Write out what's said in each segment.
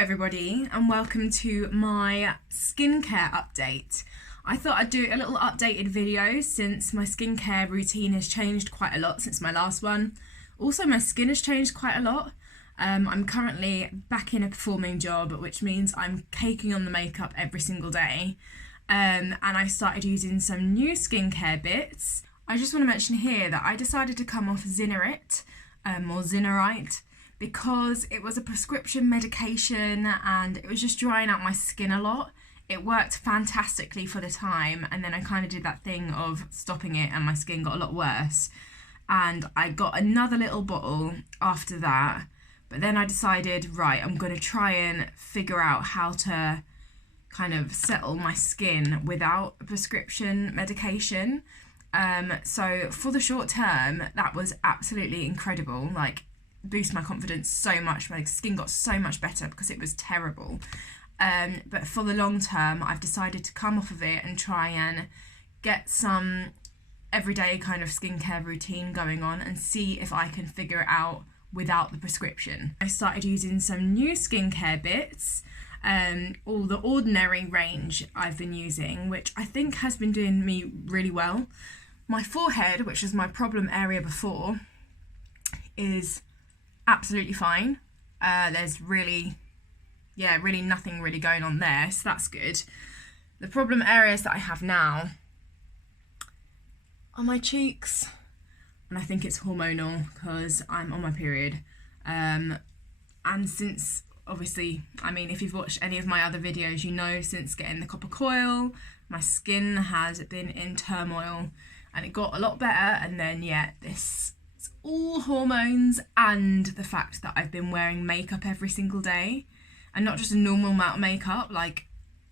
everybody, and welcome to my skincare update. I thought I'd do a little updated video since my skincare routine has changed quite a lot since my last one. Also, my skin has changed quite a lot. I'm currently back in a performing job, which means I'm caking on the makeup every single day. And I started using some new skincare bits. I just want to mention here that I decided to come off Zineryt, or Zineryt, because it was a prescription medication and it was just drying out my skin a lot. It worked fantastically for the time, and then I kind of did that thing of stopping it and my skin got a lot worse. And I got another little bottle after that, but then I decided, right, I'm going to try and figure out how to kind of settle my skin without a prescription medication. So for the short term, that was absolutely incredible. Like, boost my confidence so much. My skin got so much better because it was terrible. But for the long term, I've decided to come off of it and try and get some everyday kind of skincare routine going on and see if I can figure it out without the prescription. I started using some new skincare bits, all the Ordinary range I've been using, which I think has been doing me really well. My forehead, which was my problem area before, is absolutely fine. There's really nothing really going on there, so that's good. The problem areas that I have now are my cheeks, and I think it's hormonal because I'm on my period. And since, obviously, I mean, if you've watched any of my other videos, you know since getting the copper coil, my skin has been in turmoil, and it got a lot better, and then this, it's all hormones and the fact that I've been wearing makeup every single day, and not just a normal amount of makeup, like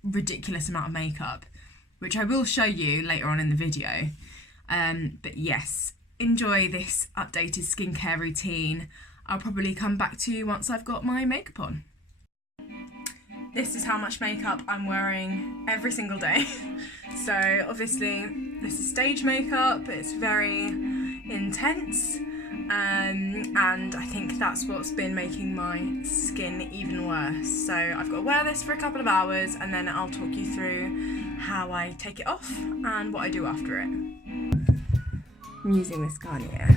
ridiculous amount of makeup, which I will show you later on in the video. But yes, enjoy this updated skincare routine. I'll probably come back to you once I've got my makeup on. This is how much makeup I'm wearing every single day. So obviously this is stage makeup, it's very intense, and I think that's what's been making my skin even worse. So I've got to wear this for a couple of hours and then I'll talk you through how I take it off and what I do after it. I'm using this Garnier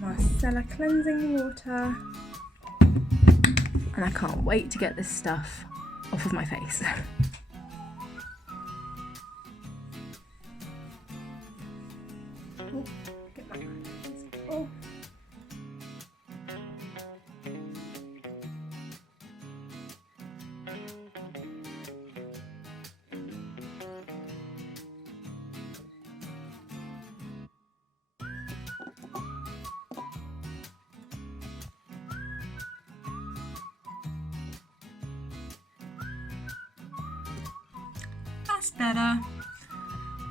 Micellar Cleansing Water, and I can't wait to get this stuff off of my face. Oh, get my hands. Oh. That's better.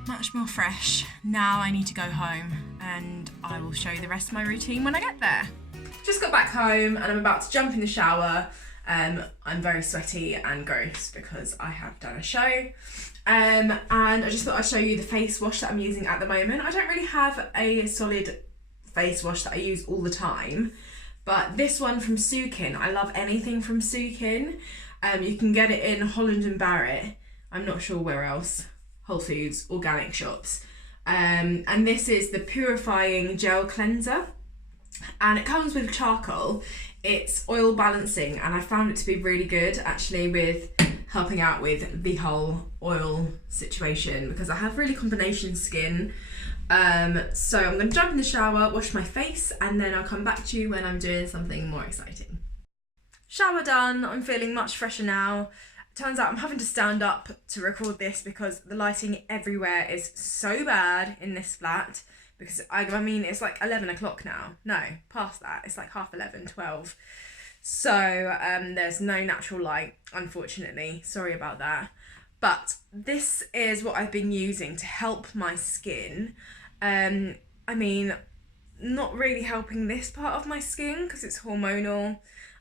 Much more fresh. Now I need to go home and I will show you the rest of my routine when I get there. Just got back home and I'm about to jump in the shower. I'm very sweaty and gross because I have done a show. And I just thought I'd show you the face wash that I'm using at the moment. I don't really have a solid face wash that I use all the time, but this one from Sukin, I love anything from Sukin. You can get it in Holland and Barrett. I'm not sure where else. Whole Foods, organic shops. And this is the Purifying Gel Cleanser. And it comes with charcoal. It's oil balancing, and I found it to be really good actually with helping out with the whole oil situation because I have really combination skin. So I'm going to jump in the shower, wash my face, and then I'll come back to you when I'm doing something more exciting. Shower done. I'm feeling much fresher now. Turns out I'm having to stand up to record this because the lighting everywhere is so bad in this flat, because I mean it's like 11 o'clock now. No, past that. It's like half 11, 12. So there's no natural light, unfortunately. Sorry about that. But this is what I've been using to help my skin. I mean, not really helping this part of my skin because it's hormonal.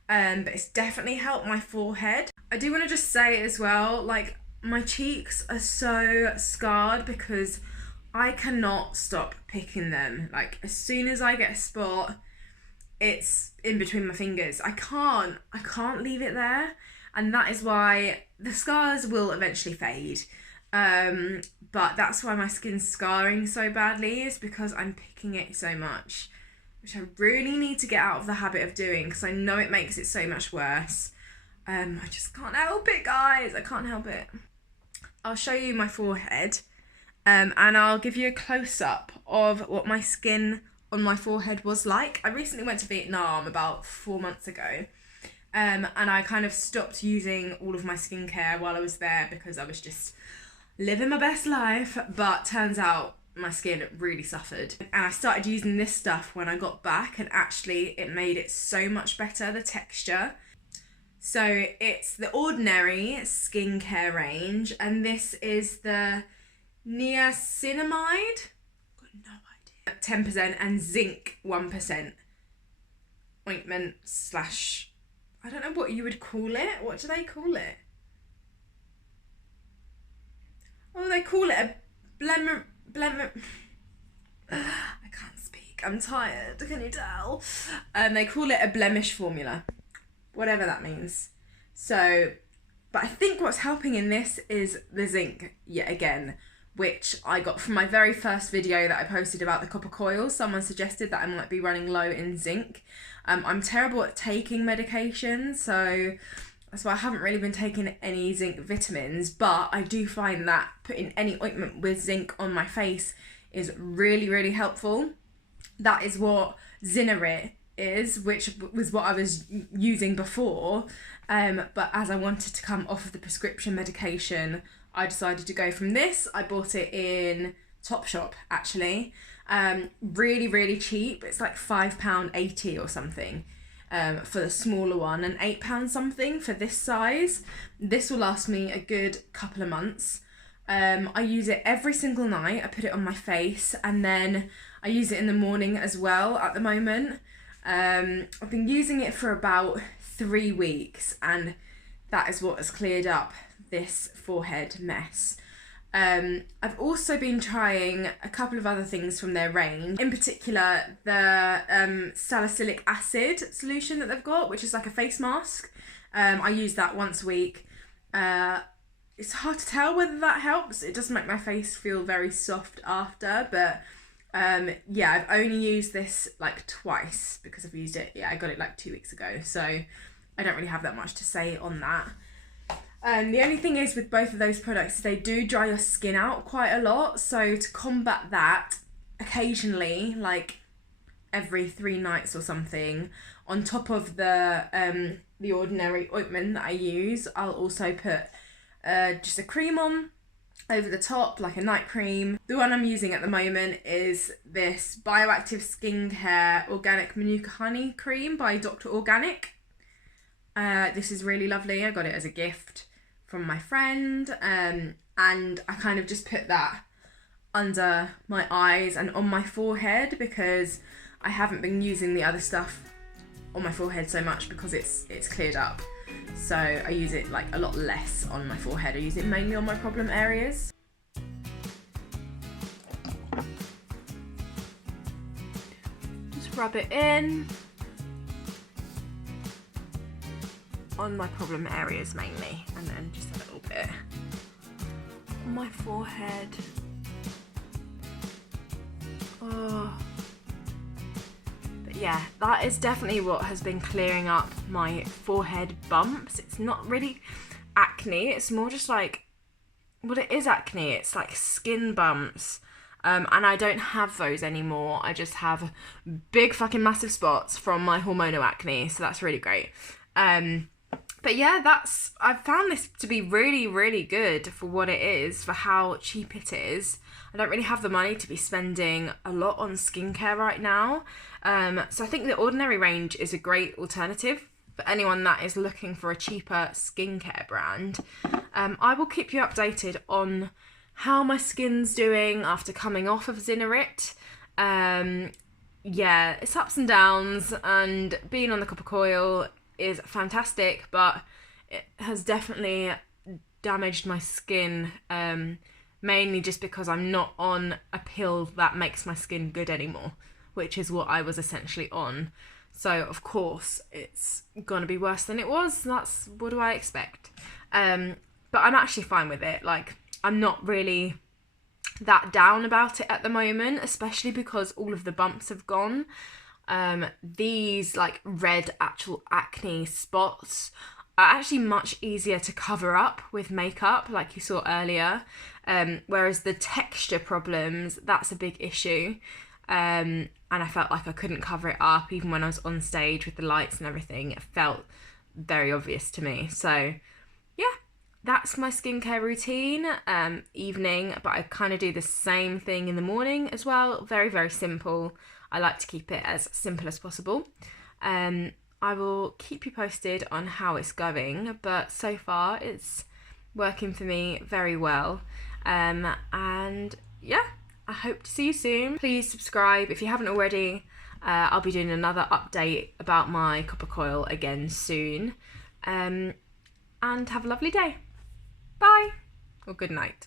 But it's definitely helped my forehead. I do want to just say as well, like, my cheeks are so scarred because I cannot stop picking them. Like, as soon as I get a spot, it's in between my fingers. I can't leave it there. and that is why the scars will eventually fade. But that's why my skin's scarring so badly, is because I'm picking it so much, which I really need to get out of the habit of doing, because I know it makes it so much worse. I just can't help it, guys. I can't help it. I'll show you my forehead, and I'll give you a close-up of what my skin on my forehead was like. I recently went to Vietnam about 4 months ago, and I kind of stopped using all of my skincare while I was there because I was just living my best life, but turns out my skin really suffered. And I started using this stuff when I got back, and actually it made it so much better, the texture. So it's the Ordinary skincare range, and this is the niacinamide, got no idea, 10% and zinc 1% ointment slash, I don't know what you would call it. What do they call it? Oh, they call it a I can't speak, I'm tired, can you tell? They call it a blemish formula, whatever that means. So, but I think what's helping in this is the zinc, yet again, which I got from my very first video that I posted about the copper coil. Someone suggested that I might be running low in zinc. I'm terrible at taking medication, so that's why I haven't really been taking any zinc vitamins, but I do find that putting any ointment with zinc on my face is really, really helpful. That is what Zineryt is, which was what I was using before, but as I wanted to come off of the prescription medication, I decided to go from this. I bought it in Topshop, actually. Really, really cheap. It's like £5.80 or something. For the smaller one, and £8 something for this size. This will last me a good couple of months. I use it every single night. I put it on my face, and then I use it in the morning as well at the moment. I've been using it for about 3 weeks, and that is what has cleared up this forehead mess. I've also been trying a couple of other things from their range, in particular the salicylic acid solution that they've got, which is like a face mask. I use that once a week. It's hard to tell whether that helps. It does make my face feel very soft after, but yeah, I've only used this like twice because I've used it, I got it like 2 weeks ago, so I don't really have that much to say on that. The only thing is with both of those products, they do dry your skin out quite a lot. So to combat that, occasionally, like every 3 nights or something, on top of the Ordinary ointment that I use, I'll also put just a cream on over the top, like a night cream. The one I'm using at the moment is this Bioactive Skincare Organic Manuka Honey Cream by Dr. Organic. This is really lovely. I got it as a gift from my friend, and I kind of just put that under my eyes and on my forehead because I haven't been using the other stuff on my forehead so much because it's cleared up. So I use it like a lot less on my forehead. I use it mainly on my problem areas. Just rub it in on my problem areas mainly, and then just a little bit on my forehead. Oh, but yeah, that is definitely what has been clearing up my forehead bumps. It's not really acne, it's more just like, well, it is acne, it's like skin bumps. And I don't have those anymore. I just have big fucking massive spots from my hormonal acne, so that's really great. But yeah, I've found this to be really, really good for what it is, for how cheap it is. I don't really have the money to be spending a lot on skincare right now. So I think the Ordinary range is a great alternative for anyone that is looking for a cheaper skincare brand. I will keep you updated on how my skin's doing after coming off of Zineryt. Yeah, it's ups and downs, and being on the copper coil is fantastic, but it has definitely damaged my skin, mainly just because I'm not on a pill that makes my skin good anymore, which is what I was essentially on. So of course it's gonna be worse than it was. That's, what do I expect? But I'm actually fine with it. Like, I'm not really that down about it at the moment, especially because all of the bumps have gone. These like red actual acne spots are actually much easier to cover up with makeup, like you saw earlier, whereas the texture problems, that's a big issue. And I felt like I couldn't cover it up even when I was on stage with the lights and everything. It felt very obvious to me. So yeah, that's my skincare routine, evening, but I kind of do the same thing in the morning as well. Very, very simple. I like to keep it as simple as possible. I will keep you posted on how it's going, but so far it's working for me very well. And yeah, I hope to see you soon. Please subscribe if you haven't already. I'll be doing another update about my copper coil again soon. And have a lovely day. Bye, or good night.